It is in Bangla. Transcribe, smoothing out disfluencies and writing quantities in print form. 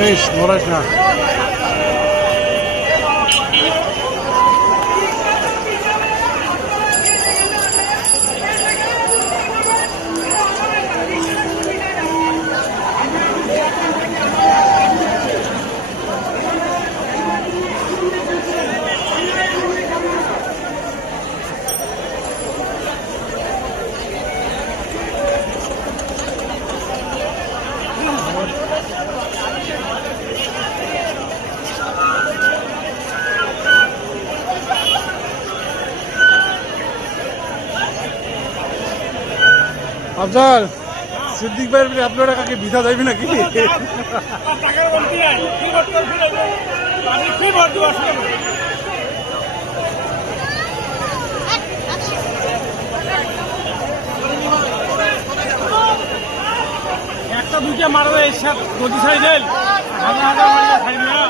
বেশ নড়াস না। আফজাল সিদ্দিক ভাইয়ের আপনারা কাকে ভিসা দেবে নাকি? একটা দুইটা মারবে গতি ছাড়ি দেন, হাজার হাজার মারবে ছাড়ি না।